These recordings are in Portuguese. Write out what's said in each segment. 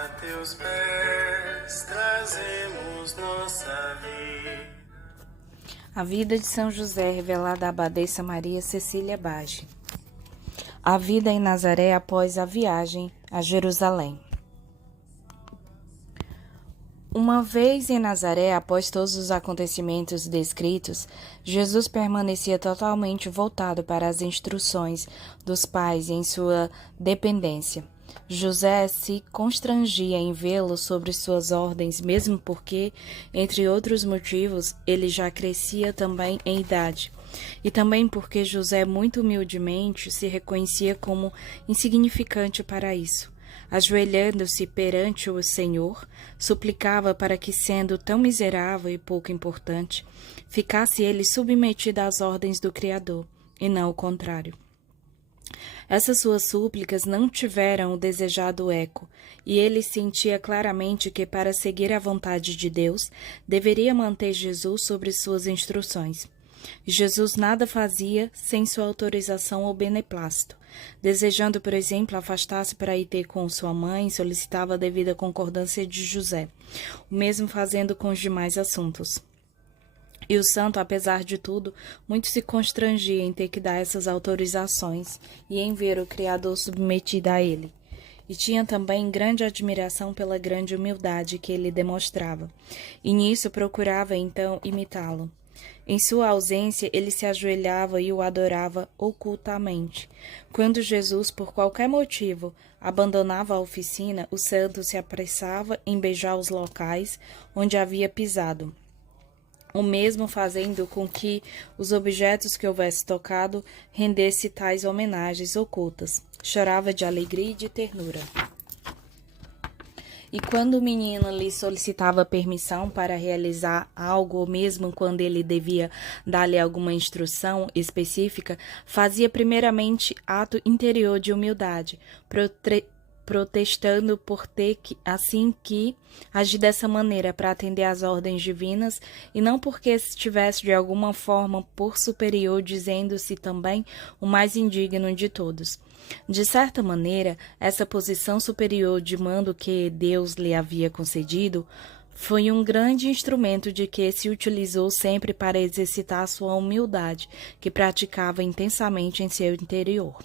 A teus pés trazemos nossa vida. A vida de São José, revelada à abadesa Maria Cecília Bage. A vida em Nazaré após a viagem a Jerusalém. Uma vez em Nazaré, após todos os acontecimentos descritos, Jesus permanecia totalmente voltado para as instruções dos pais em sua dependência. José se constrangia em vê-lo sobre suas ordens, mesmo porque, entre outros motivos, ele já crescia também em idade. E também porque José, muito humildemente, se reconhecia como insignificante para isso. Ajoelhando-se perante o Senhor, suplicava para que, sendo tão miserável e pouco importante, ficasse ele submetido às ordens do Criador, e não o contrário. Essas suas súplicas não tiveram o desejado eco, e ele sentia claramente que, para seguir a vontade de Deus, deveria manter Jesus sobre suas instruções. Jesus nada fazia sem sua autorização ou beneplácito. Desejando, por exemplo, afastar-se para ir ter com sua mãe, solicitava a devida concordância de José, o mesmo fazendo com os demais assuntos. E o santo, apesar de tudo, muito se constrangia em ter que dar essas autorizações e em ver o Criador submetido a ele. E tinha também grande admiração pela grande humildade que ele demonstrava, e nisso procurava então imitá-lo. Em sua ausência, ele se ajoelhava e o adorava ocultamente. Quando Jesus, por qualquer motivo, abandonava a oficina, o santo se apressava em beijar os locais onde havia pisado, o mesmo fazendo com que os objetos que houvesse tocado rendesse tais homenagens ocultas. Chorava de alegria e de ternura. E quando o menino lhe solicitava permissão para realizar algo, ou mesmo quando ele devia dar-lhe alguma instrução específica, fazia primeiramente ato interior de humildade, protestando por ter que agir dessa maneira para atender às ordens divinas, e não porque estivesse de alguma forma por superior, dizendo-se também o mais indigno de todos. De certa maneira, essa posição superior de mando que Deus lhe havia concedido foi um grande instrumento de que se utilizou sempre para exercitar sua humildade, que praticava intensamente em seu interior.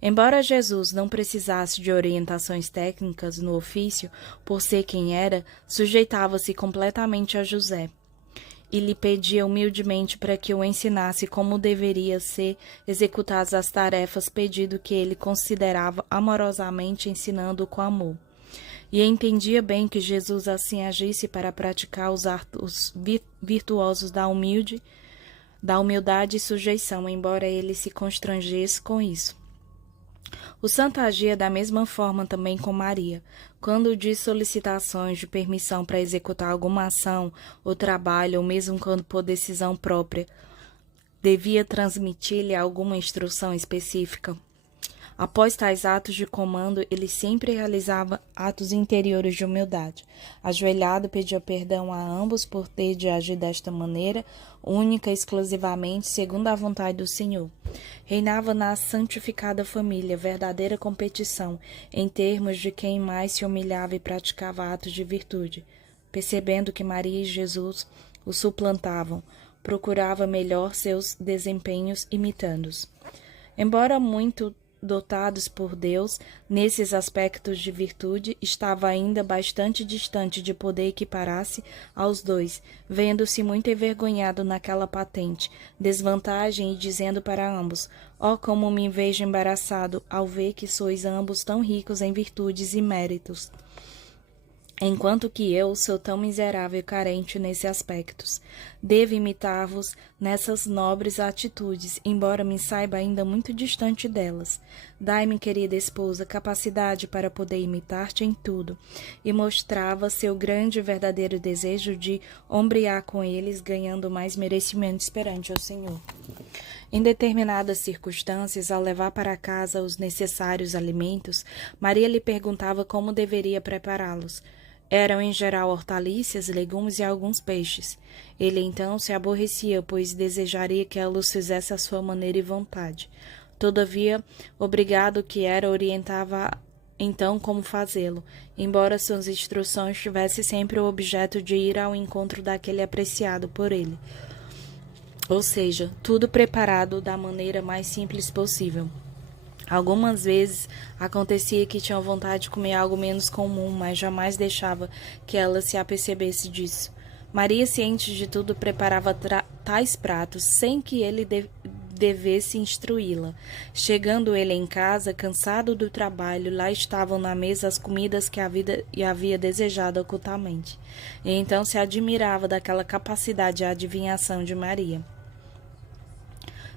Embora Jesus não precisasse de orientações técnicas no ofício, por ser quem era, sujeitava-se completamente a José, e lhe pedia humildemente para que o ensinasse como deveriam ser executadas as tarefas, pedido que ele considerava amorosamente, ensinando-o com amor. E entendia bem que Jesus assim agisse para praticar os atos virtuosos da humildade e sujeição, embora ele se constrangesse com isso. O santo agia da mesma forma também com Maria. Quando de solicitações de permissão para executar alguma ação ou trabalho, ou mesmo quando por decisão própria, devia transmitir-lhe alguma instrução específica. Após tais atos de comando, ele sempre realizava atos interiores de humildade. Ajoelhado, pedia perdão a ambos por ter de agir desta maneira, única e exclusivamente segundo a vontade do Senhor. Reinava na santificada família verdadeira competição, em termos de quem mais se humilhava e praticava atos de virtude. Percebendo que Maria e Jesus o suplantavam, procurava melhor seus desempenhos imitando-os. Embora muito dotados por Deus nesses aspectos de virtude, estava ainda bastante distante de poder equiparar-se aos dois, vendo-se muito envergonhado naquela patente desvantagem e dizendo para ambos: ó, como me vejo embaraçado ao ver que sois ambos tão ricos em virtudes e méritos, enquanto que eu sou tão miserável e carente nesses aspectos. Devo imitar-vos nessas nobres atitudes, embora me saiba ainda muito distante delas. Dai-me, querida esposa, capacidade para poder imitar-te em tudo. E mostrava seu grande e verdadeiro desejo de ombrear com eles, ganhando mais merecimentos perante o Senhor. Em determinadas circunstâncias, ao levar para casa os necessários alimentos, Maria lhe perguntava como deveria prepará-los. Eram em geral hortaliças, legumes e alguns peixes. Ele então se aborrecia, pois desejaria que ela os fizesse à sua maneira e vontade. Todavia, obrigado que era, orientava então como fazê-lo, embora suas instruções tivessem sempre o objeto de ir ao encontro daquele apreciado por ele. Ou seja, tudo preparado da maneira mais simples possível. Algumas vezes acontecia que tinha vontade de comer algo menos comum, mas jamais deixava que ela se apercebesse disso. Maria, ciente de tudo, preparava tais pratos sem que ele devesse instruí-la. Chegando ele em casa, cansado do trabalho, lá estavam na mesa as comidas que havia desejado ocultamente. E então se admirava daquela capacidade de adivinhação de Maria.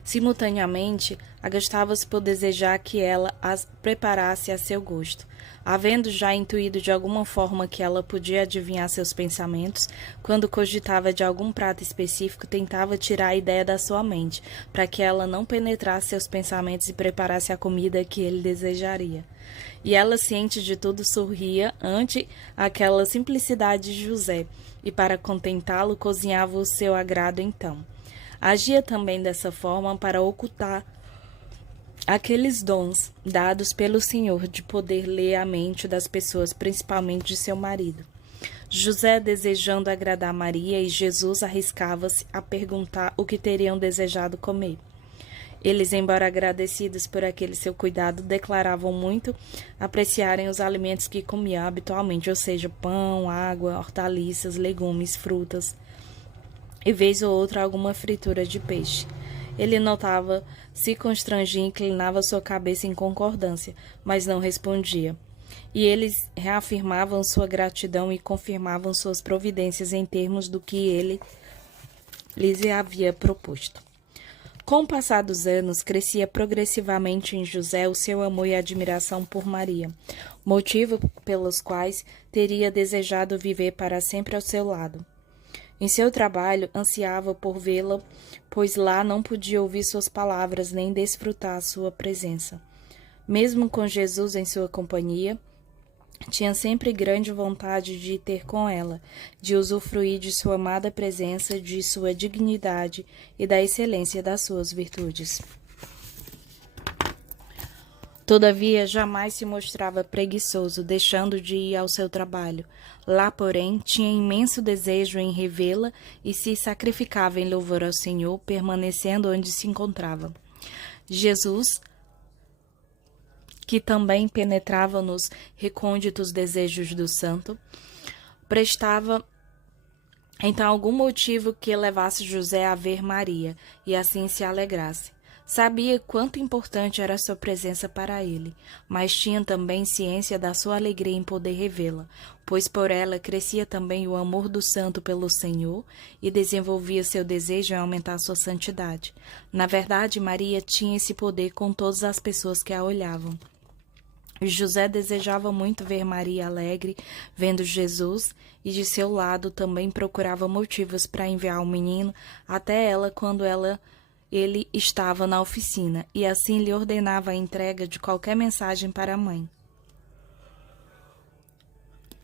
Simultaneamente, agastava-se por desejar que ela as preparasse a seu gosto. Havendo já intuído de alguma forma que ela podia adivinhar seus pensamentos, quando cogitava de algum prato específico, tentava tirar a ideia da sua mente, para que ela não penetrasse seus pensamentos e preparasse a comida que ele desejaria. E ela, ciente de tudo, sorria ante aquela simplicidade de José, e para contentá-lo, cozinhava o seu agrado então. Agia também dessa forma para ocultar aqueles dons dados pelo Senhor de poder ler a mente das pessoas, principalmente de seu marido. José, desejando agradar Maria, e Jesus arriscava-se a perguntar o que teriam desejado comer. Eles, embora agradecidos por aquele seu cuidado, declaravam muito apreciarem os alimentos que comiam habitualmente, ou seja, pão, água, hortaliças, legumes, frutas, e vez ou outra alguma fritura de peixe. Ele notava, se constrangia e inclinava sua cabeça em concordância, mas não respondia. E eles reafirmavam sua gratidão e confirmavam suas providências em termos do que ele lhes havia proposto. Com o passar dos anos, crescia progressivamente em José o seu amor e admiração por Maria, motivo pelos quais teria desejado viver para sempre ao seu lado. Em seu trabalho, ansiava por vê-la, pois lá não podia ouvir suas palavras nem desfrutar sua presença. Mesmo com Jesus em sua companhia, tinha sempre grande vontade de ter com ela, de usufruir de sua amada presença, de sua dignidade e da excelência das suas virtudes. Todavia, jamais se mostrava preguiçoso, deixando de ir ao seu trabalho. Lá, porém, tinha imenso desejo em revê-la e se sacrificava em louvor ao Senhor, permanecendo onde se encontrava. Jesus, que também penetrava nos recônditos desejos do santo, prestava então algum motivo que levasse José a ver Maria, e assim se alegrasse. Sabia quanto importante era sua presença para ele, mas tinha também ciência da sua alegria em poder revê-la, pois por ela crescia também o amor do santo pelo Senhor e desenvolvia seu desejo em aumentar sua santidade. Na verdade, Maria tinha esse poder com todas as pessoas que a olhavam. José desejava muito ver Maria alegre, vendo Jesus, e de seu lado também procurava motivos para enviar o menino até ela quando ele estava na oficina, e assim lhe ordenava a entrega de qualquer mensagem para a mãe.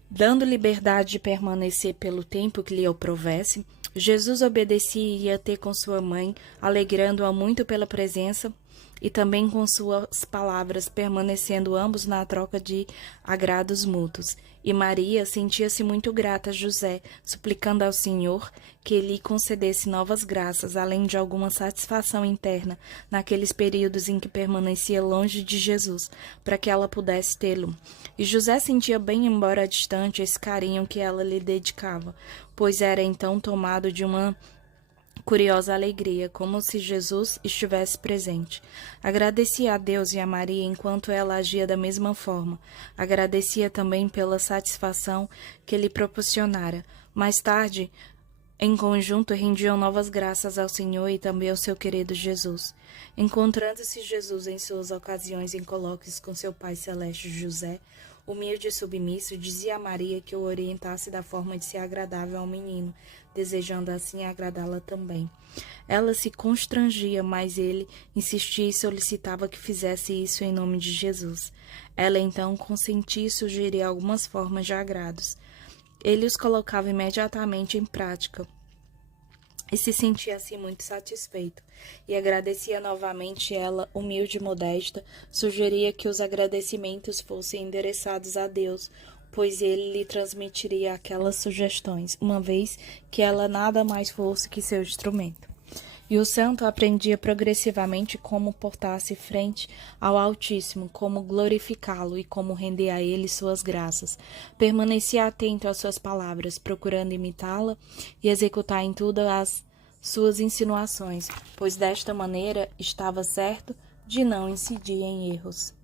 Dando liberdade de permanecer pelo tempo que lhe aprovesse, Jesus obedecia e ia ter com sua mãe, alegrando-a muito pela presença e também com suas palavras, permanecendo ambos na troca de agrados mútuos. E Maria sentia-se muito grata a José, suplicando ao Senhor que lhe concedesse novas graças, além de alguma satisfação interna naqueles períodos em que permanecia longe de Jesus, para que ela pudesse tê-lo. E José sentia bem, embora distante, esse carinho que ela lhe dedicava, pois era então tomado de uma curiosa alegria, como se Jesus estivesse presente. Agradecia a Deus e a Maria enquanto ela agia da mesma forma. Agradecia também pela satisfação que lhe proporcionara. Mais tarde, em conjunto, rendiam novas graças ao Senhor e também ao seu querido Jesus. Encontrando-se Jesus em suas ocasiões em colóquios com seu Pai Celeste José, humilde e submisso, dizia a Maria que o orientasse da forma de ser agradável ao menino, desejando assim agradá-la também. Ela se constrangia, mas ele insistia e solicitava que fizesse isso em nome de Jesus. Ela então consentia e sugeria algumas formas de agrados. Ele os colocava imediatamente em prática. e se sentia assim muito satisfeito, e agradecia novamente ela, humilde e modesta, sugeria que os agradecimentos fossem endereçados a Deus, pois ele lhe transmitiria aquelas sugestões, uma vez que ela nada mais fosse que seu instrumento. E o santo aprendia progressivamente como portar-se frente ao Altíssimo, como glorificá-lo e como render a ele suas graças. Permanecia atento às suas palavras, procurando imitá-la e executar em tudo as suas insinuações, pois desta maneira estava certo de não incidir em erros.